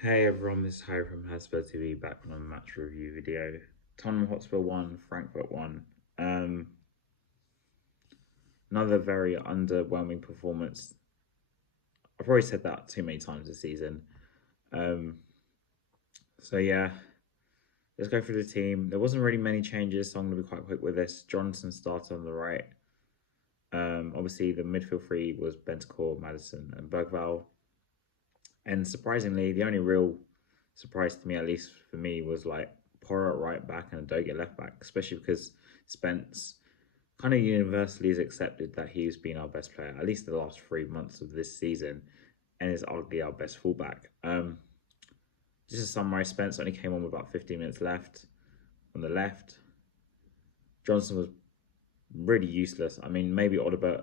Hey everyone, this is Harry from Hotspur TV back on a match review video. Tottenham Hotspur won, Frankfurt won. Um, Another very underwhelming performance. I've already said that too many times this season. Um, so yeah, let's go through the team. There wasn't really many changes, so I'm going to be quite quick with this. Johnson started on the right. Obviously, the midfield three was Bentancur, Madison, and Bergval. And surprisingly, the only real surprise to me, at least for me, was like Porro at right back and Doge at left back, especially because Spence kind of universally has accepted that he's been our best player, at least the last 3 months of this season, and is arguably our best fullback. Just to summarize, Spence only came on with about 15 minutes left on the left. Johnson was really useless. I mean, maybe Odobert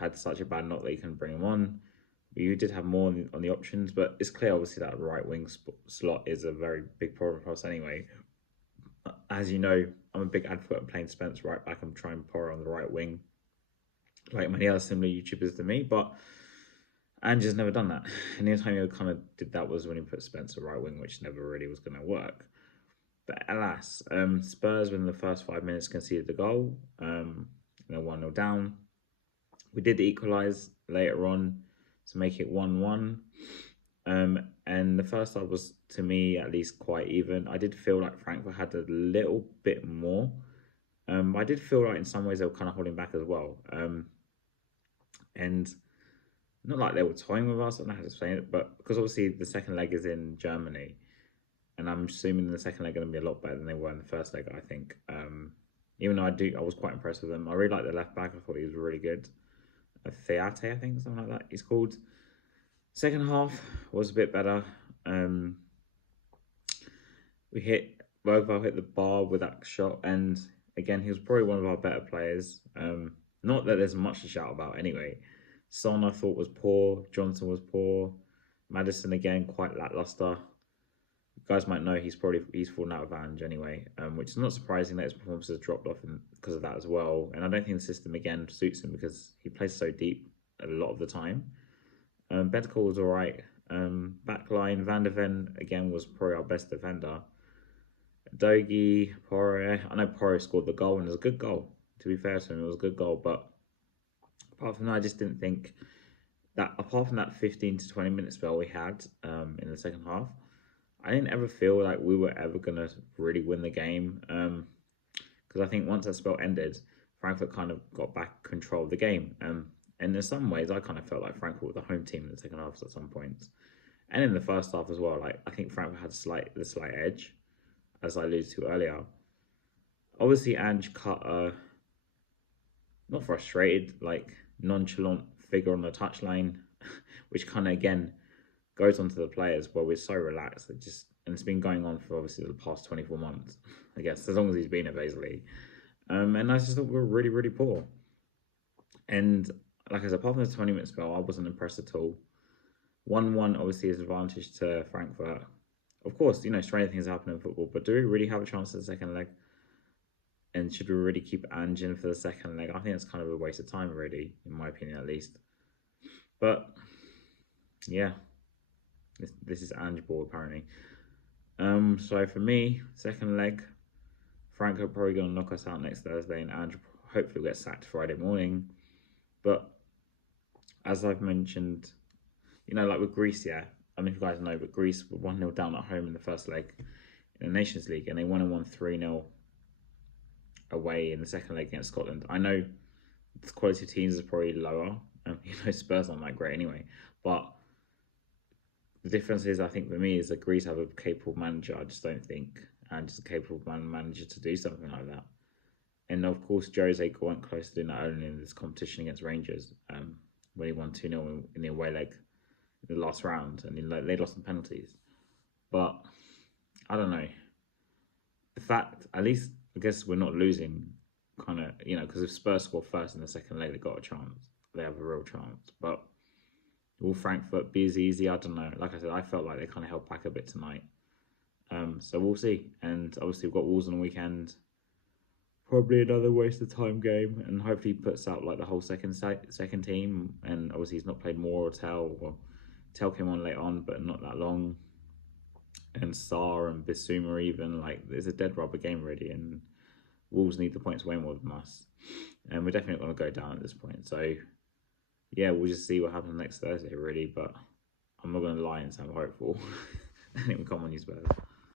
had such a bad knock that you can bring him on. You did have more on the options, but it's clear, obviously, that right wing slot is a very big problem for us anyway. As you know, I'm a big advocate of playing Spence right back and trying Porro on the right wing, like many other similar YouTubers to me, but Ange's never done that. And the only time he kind of did that was when he put Spence at right wing, which never really was going to work. But alas, Spurs within the first 5 minutes conceded the goal, 1-0 down. We did equalise later on to make it 1-1. And the first half was, to me at least, quite even. I did feel like Frankfurt had a little bit more. I did feel like in some ways they were kind of holding back as well. And not like they were toying with us, I don't know how to explain it, but because obviously the second leg is in Germany, and I'm assuming the second leg are going to be a lot better than they were in the first leg, I think. Even though I was quite impressed with them. I really like the left back, I thought he was really good. Theate, I think, something like that he's called. Second half was a bit better. We hit Bergvall hit the bar with that shot, and again, he was probably one of our better players. Not that there's much to shout about anyway. Son, I thought, was poor. Johnson was poor. Madison, again, quite lackluster. You guys might know he's fallen out of Ange anyway, which is not surprising that his performance has dropped off because of that as well. And I don't think the system again suits him because he plays so deep a lot of the time. Bentancur was all right. Backline, Van der Ven again was probably our best defender. Dogi, Porro. I know Porro scored the goal and it was a good goal. To be fair to him, it was a good goal. But apart from that, I just didn't think that, apart from that 15 to 20 minute spell we had in the second half, I didn't ever feel like we were ever going to really win the game. Because I think once that spell ended, Frankfurt kind of got back control of the game. And in some ways, I kind of felt like Frankfurt were the home team in the second half at some points. And in the first half as well, like I think Frankfurt had the slight edge, as I alluded to earlier. Obviously, Ange cut a not frustrated, like nonchalant figure on the touchline, which kind of again goes onto the players where we're so relaxed. And it's been going on for obviously the past 24 months, I guess, as long as he's been here basically. And I just thought we were really, really poor. And like I said, apart from the 20-minute spell, I wasn't impressed at all. 1-1 obviously is an advantage to Frankfurt. Of course, strange things happen in football, but do we really have a chance in the second leg? And should we really keep Ange in for the second leg? I think it's kind of a waste of time, really, in my opinion, at least. But yeah, this is Ange ball apparently. So for me, second leg, Franco probably going to knock us out next Thursday, and Ange hopefully will get sacked Friday morning. But as I've mentioned, like with Greece, yeah, I don't know if you guys know, but Greece were 1-0 down at home in the first leg in the Nations League, and they won and won 3-0 away in the second leg against Scotland. I know the quality of teams is probably lower. Spurs aren't that great anyway. But the difference is, I think, for me, is that Greece have a capable manager. I just don't think and just a capable manager to do something like that. And of course, Jose went close to doing that only in this competition against Rangers when he won 2-0 in the away leg in the last round, and they lost in penalties. But I don't know. The fact, at least, I guess we're not losing, kind of, because if Spurs score first in the second leg, they got a chance. They have a real chance. But will Frankfurt be as easy? I don't know. Like I said, I felt like they kind of held back a bit tonight. So we'll see. And obviously, we've got Wolves on the weekend. Probably another waste of time game, and hopefully puts out like the whole second team. And obviously, he's not played more or Tell came on late on, but not that long. and Sarr and Bissouma even. Like, it's a dead rubber game already, and Wolves need the points way more than us. And we're definitely going to go down at this point. So, yeah, we'll just see what happens next Thursday, really. But I'm not going to lie and sound hopeful. I think we come on, you Spurs.